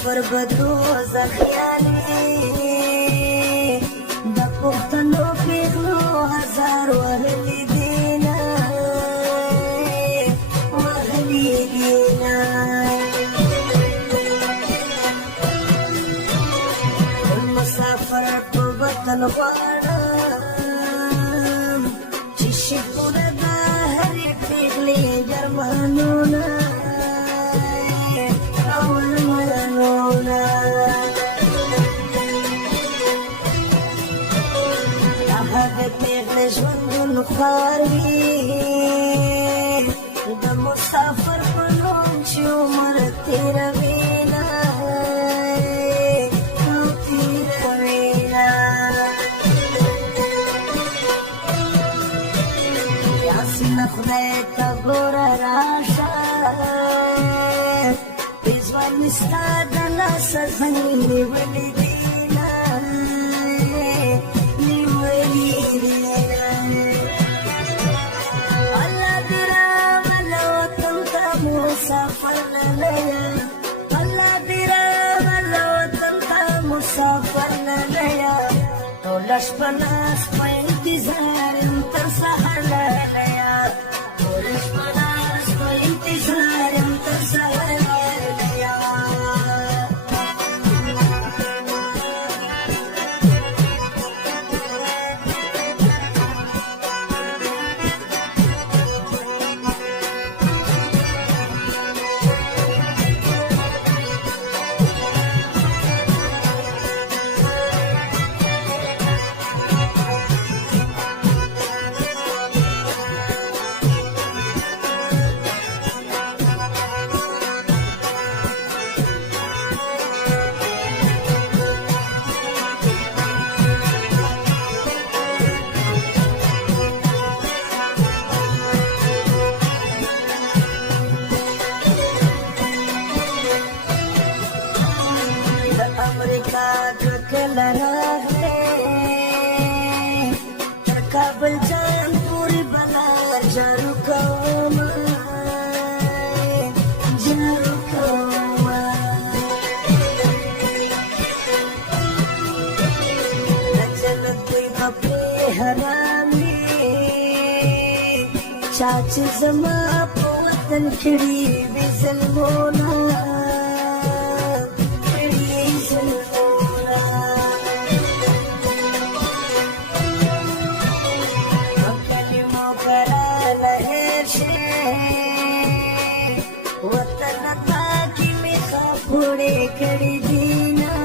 مسافر بدو زخیانی د پښتنو پیغلو هزار وهلی دینا وهلی دینا مسافر په وطن غواړم چې شي پوره د هرې پیغلې جرمنونه ژوندون خوار وي د مسافر په نوم چې عمر تېروينه او تېروينه یاسینه خدای ته ګوره راشه پېزواني ستا د لاسه زنګ نیولې دینه نیولې دینه مسافر لیا الله دې راغله وطن ته مسافر لیا ټوله شپه ناست په انتظار یم تر سهار لیا ټوله شپه ناست په انتظار یم تر سهار لیا تر کابل جان پوری بلا جارو کوما جارو کوما جنت دوی بپری حرامی چاچ زما په وطن کړي وي ظلمونه کړي دینا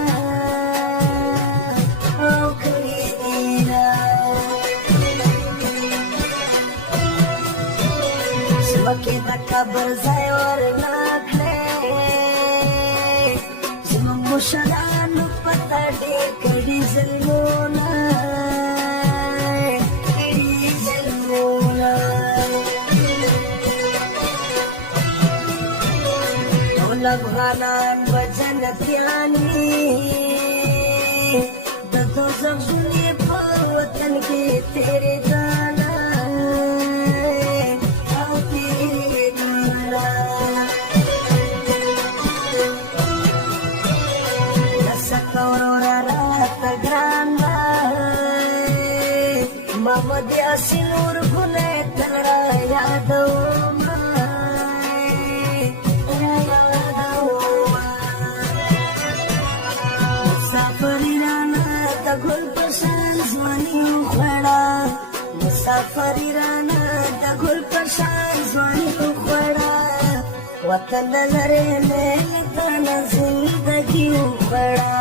او کړي دینا سمکه د قبر ځای ورناکړې زموږ مشرانو پته ډېر کړي ظلمونه کړي ظلمونه ټول افغانان جنتیان وي د دوزخ ژوندې په وطن کې تېرېدله او تېرېدله لسکه وروره راته ګران ده محمد یاسین ورغلی تل را یادوم مسافری رانا د ګل پر شان ځواني وخوړه وطن لرې مینه تنه زندګي وخوړه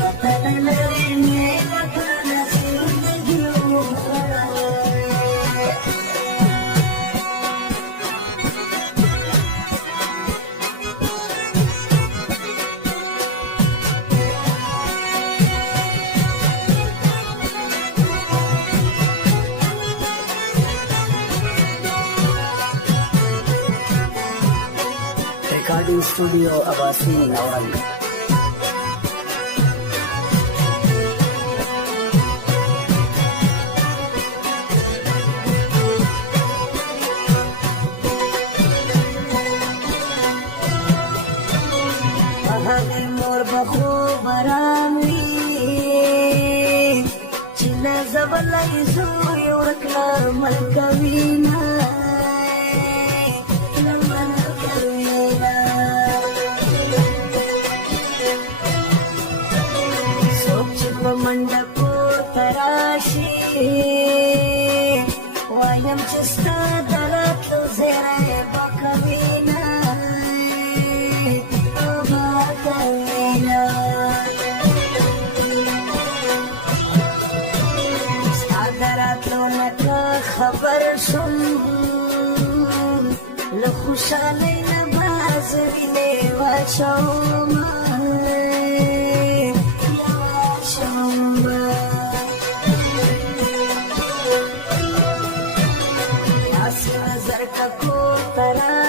وطن لرې مینه تنه زندګي وخوړه recording studio Abbasi Navrang Hallelujah. خوشالۍ نه باز وینې واچومه نظر کا کور ترا